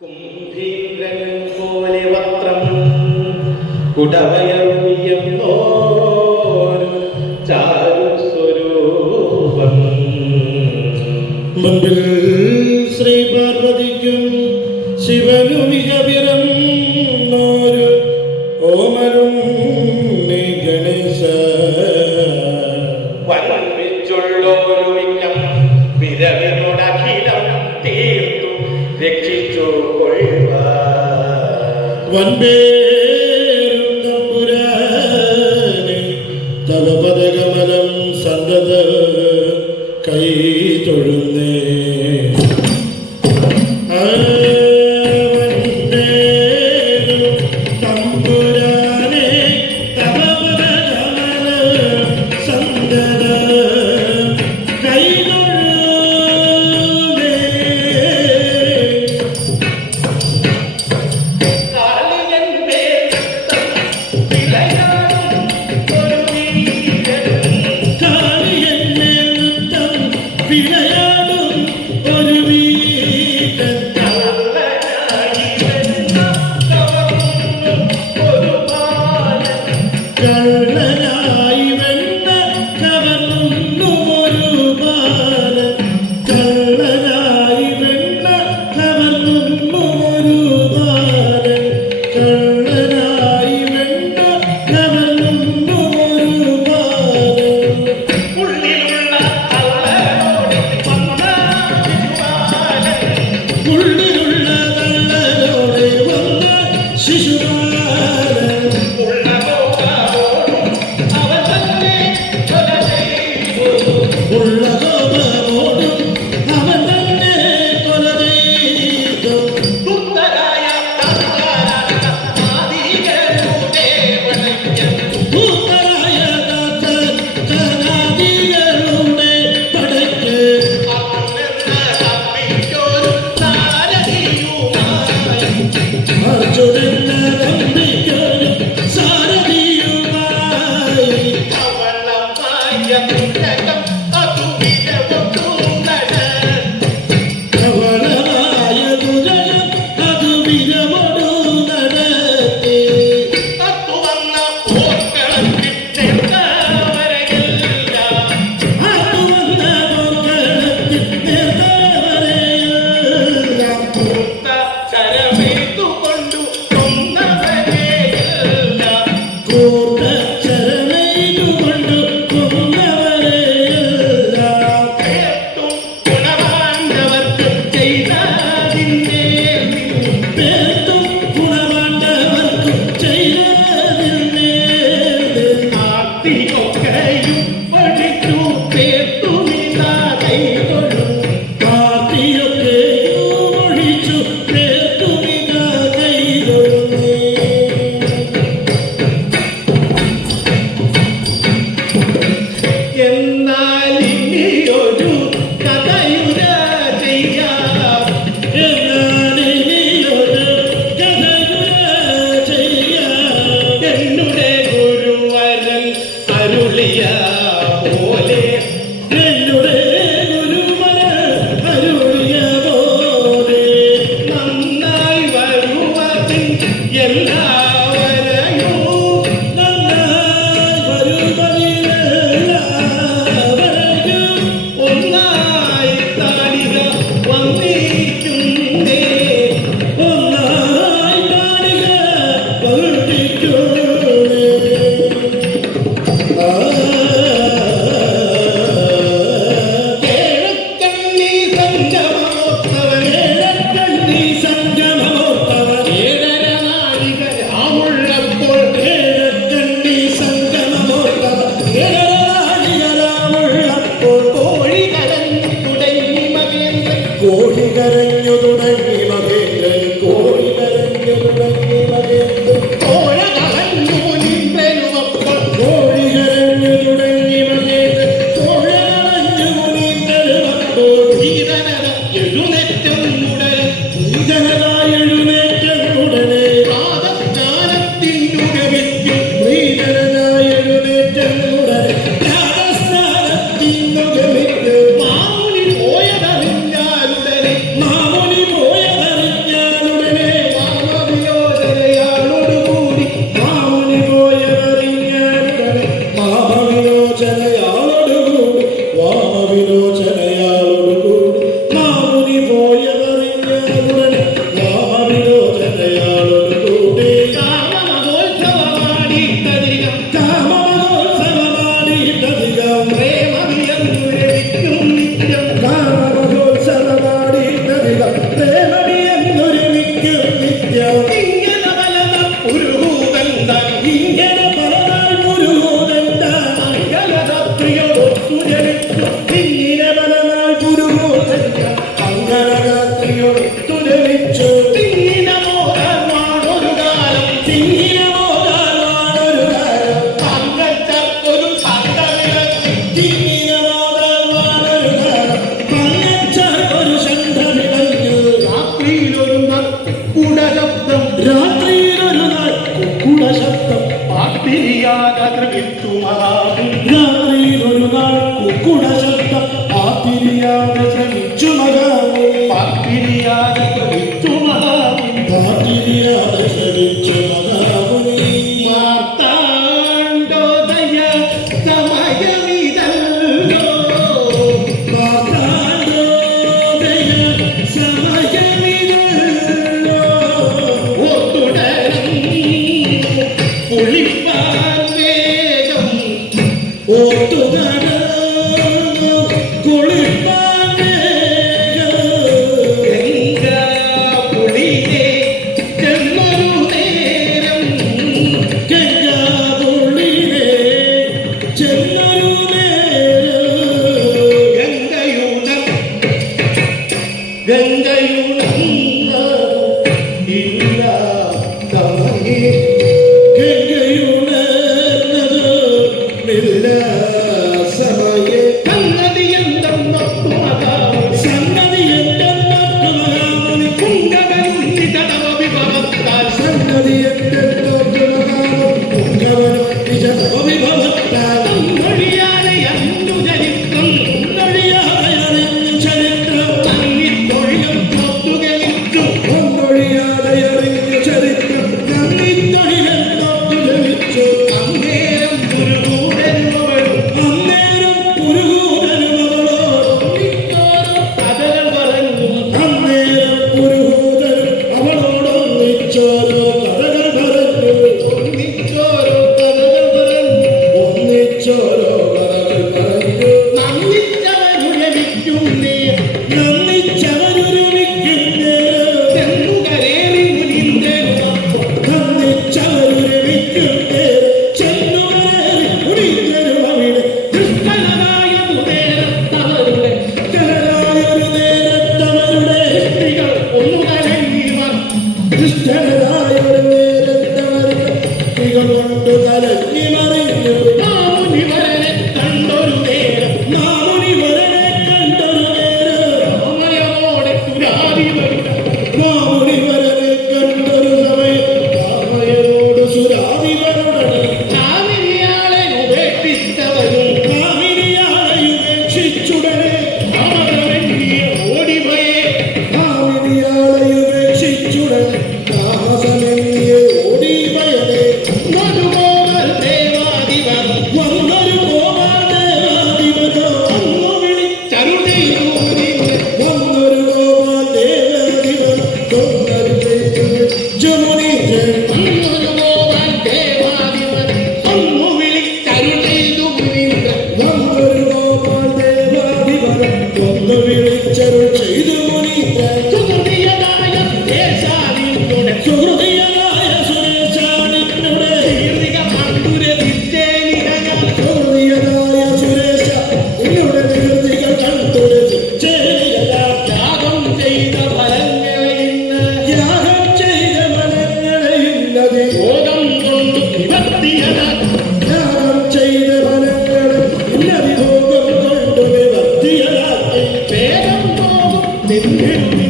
കുംഭീന്ദ്രൻ പോലെ വസ്ത്രം കുടവയറിയെന്നോരു ചാരുസ്വരൂപം മുൻപിൽ ശ്രീ പാർവതിക്കും ശിവനും മിക പിറന്നോരു ഓമരും നീ ഗണേശ വൻപിച്ചുള്ളൊരു വിഘ്നം വിരവിനോടഖിലം തീർത്തു രക്ഷിച്ചു വൻപേരും തമ്പുരാനെ തവ പദകമലം സന്തത കൈ തൊഴുന്നേ പാത്തിരിയാകൃമിച്ചു മഹാമുനി രാത്രിയിൽ ഒരു നാൾ കുക്കുട ശബ്ദം പാത്തിരിയാതെ ശ്രമിച്ചു മഹാമുനി പാത്തിരിയാകൃമിച്ചു മഹാമുനി പാത്തിരിയാതെ ശ്രമിച്ചു മഹാമുനി മാർത്താണ്ഡോദയ സമയമിതല്ലോ മാർത്താണ്ഡോദയ സമയമിതല്ലോ ഓത്തുടനും കുളിപ്പാൻ വേഗം ഓട്ടുകടന്നു കുളിപ്പാൻ വേഗം ഗംഗാപുളിയിലെ ചെന്നൊരു നേരം ഗംഗാപുള്ളിയിലെ ചെന്നൊരു നേരം ഗംഗയുണം ഇല്ല തമയേ ഗംഗയുണർന്നത് നില്ല സമയേ സംഗതി എന്തെന്നൊത്തു മഹാമുനി സംഗതി എന്തെന്നൊക്കെ മഹാമുനി കുങ്കവനുന്നിതവ വിഭവത്താൽ സംഗതി എന്തെന്നൊക്കെ മഹാമുനി പുങ്കവനും നിജതമവിഭവത്താൽ മൊഴിയാതെ അന്നു ചരിത്രം ഒന്നൊഴിയാതയറിഞ്ഞു ചരിത്രം തന്നിത്തൊഴിലും തൊത്തുകലിച്ചു ഒന്നൊഴിയാതെ അറിഞ്ഞു ചരിത്രം നന്ദിത്തൊഴിലെന്നൊക്കെ ലഭിച്ചു അന്നേരം ഗുരുകൂടനുമവളും അന്നേരം പുരുകൂടനുമവളോ കഥകൾ പറഞ്ഞു അന്നേരം പുരുഹൂതൻ അവളോടൊന്നിച്ചോരോ കഥകൾ പറഞ്ഞു ഒന്നിച്ചോരോ കഥകൾ പറഞ്ഞു ഒന്നിച്ചോരോ കഥകൾ പറഞ്ഞു നന്ദിച്ചവരുലഭിക്കുന്നേ നന്ദിച്ചവരുരമിക്കുന്നേരം തെന്നുകരേറി മുനിന്തരുമപ്പോൾ നന്ദിച്ചവരുരമിക്കുന്നേരം ചെന്നുകരേറി കുടിക്കരും അവിടെ ദുഷ്ടനായ നേരത്തവരുടെ ദുഷ്ടനായൊരു നേരത്തവരുടെ കുട്ടികൾ ഒന്നു കലങ്ങിവർ ദുഷ്ടനായൊരു നേരത്തവരുടെ കുട്ടികൾ കൊണ്ട് കലങ്ങി മറിഞ്ഞു മാമുനിവരനെ കണ്ടൊരു നേരം മാമുനിവരനെ കണ്ടൊരു നേരം സമയമോടെ സുരാതിവരുടെ മാമുനിവരനെ കണ്ടൊരു സമയം രാമയനോട് സുരാതിവരുടെ കാമിനിയാളെ ഉപേക്ഷിച്ചവരും കാമിനിയാളെ ഉപേക്ഷിച്ചുടനെ അമരവന്യ ഓടിവയെ കാമിനിയാളെ ഉപേക്ഷിച്ചുടനെ താമസമെന്നിയെ ഓടിവയനെ മധുമോഹർ ദേവാദിവർ വന്നൊരു ഗോപാദേവാദിവനോ ഒന്നു വിളിച്ചരുളിയൂ വന്നൊരു ഗോപാദേവാദിവൻ കൊന്നൊരു ജമുനീന്ദ്രൻ അന്നൊരു മോഹൻ ദേവാദിവർ ഒന്നു വിളിച്ചരുളിയൂ വന്നൊരു ഗോപാദേവാദിവൻ കൊന്നു വിളിച്ചരുൾ ചെയ്തു മുനീന്ദ്രൻ സുഹൃതിയതായ ദേശാദിയുടെ സുഹൃതിയനായ സുരേശാനിന്നുടെ ദീർഘ മധുരതിച്ചേനിഹങ്ങൾ സുഹൃതിയനായ സുരേശ നിന്നുടെ നികൃതികൾ കണ്ടുരച്ച് ചേരിയലാം യാഗം ചെയ്ത ഫലങ്ങളെ ഇന്ന് യാഗം ചെയ്ത ഫലങ്ങളെ ഇന്നതെ യോഗം കൊണ്ട് നിവർത്തിയത യാഗം ചെയ്ത ഫലങ്ങളെ ഇന്നതി ഭോഗം കൊണ്ട് നിവർത്തിയതാക്കി വേഗം പോകും നിന്നിരുന്നവി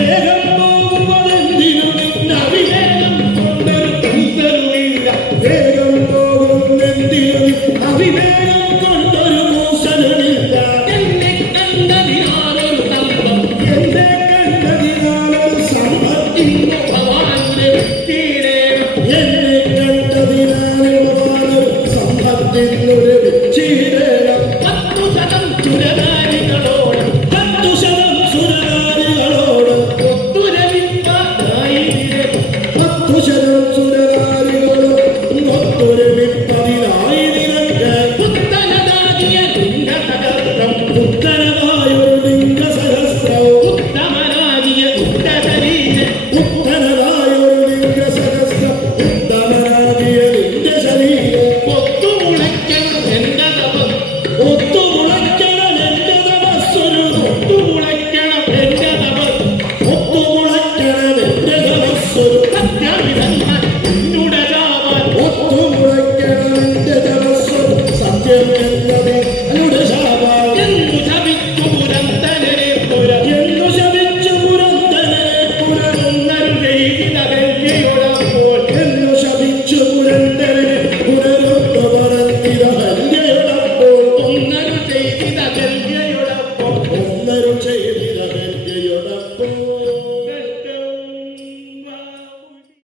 വേഗം പോകുവതെന്തിനു നിന്നവിവേകം കൊണ്ടൊരു തുന്തരുമില്ല വേഗം പോകുമെന്തിനു അവിവേകം കൊണ്ടൊരു മൂസനുമില്ല എന്നെ കണ്ടതിനാലൊരു തന്ത്രം എന്റെ കണ്ടതിനാലൊരു സമ്പത്തിനോ